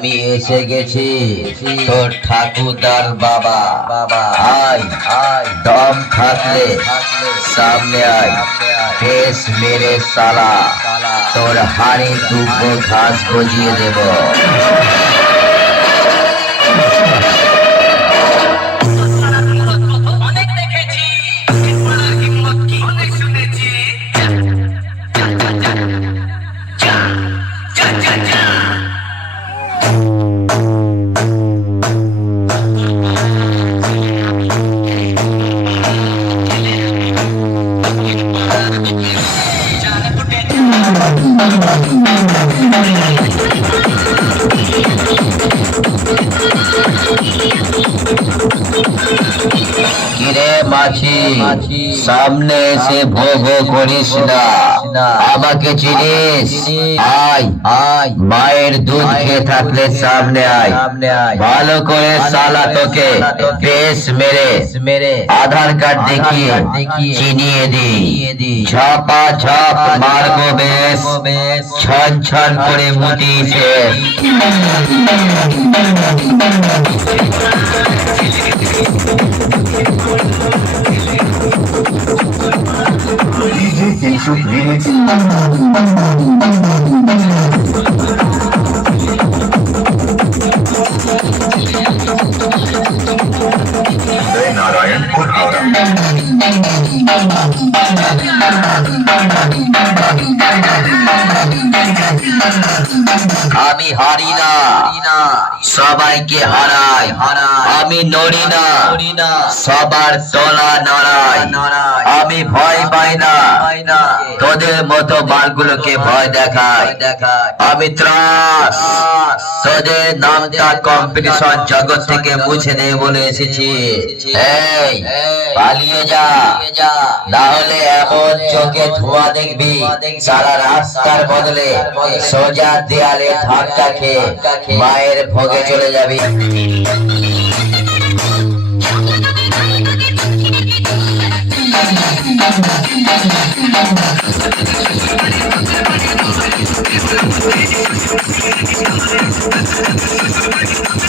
আমি এসে গেছি। তোর ঠাকুরদার বাবা। বাবা আয়। আয় দম থাকলে সামনে আয়। বেশ মেরে সালা। তোর হাড়ি দুব্বো ঘাস গজিয়ে দেব। Thank you. কিরে মাছি, সামনে এসে ভো ভো করিস না। আমাকে চিনিস? আয়। মায়ের দুধ খেয়ে থাকলে সামনে আয়। ভালো করে সালা তোকে, বেশ মেরে। আধার কার্ড দেখিয়ে চিনিয়ে দি। ঝাপা ঝাপ মারবো বেশ। ছন ছন করে Remix Narayan Purhara আমি হারি না সবাইকে হারাই। আমি নড়ি না সবার তলা নড়াই। আমি ভয় পাই না। তোদের মতো ভয় আমি ত্রাস। তোদের কম্পিটিশন জগৎ থেকে মুছে নেই বলে এসেছি। পালিয়ে যা। না হলে এমন চোখে ধোঁয়া দেখবি সারা রাস্তার বদলে সোজা দেয়ালে ধাক্কা খেয়ে মায়ের ভোগে চলে যাবি DJ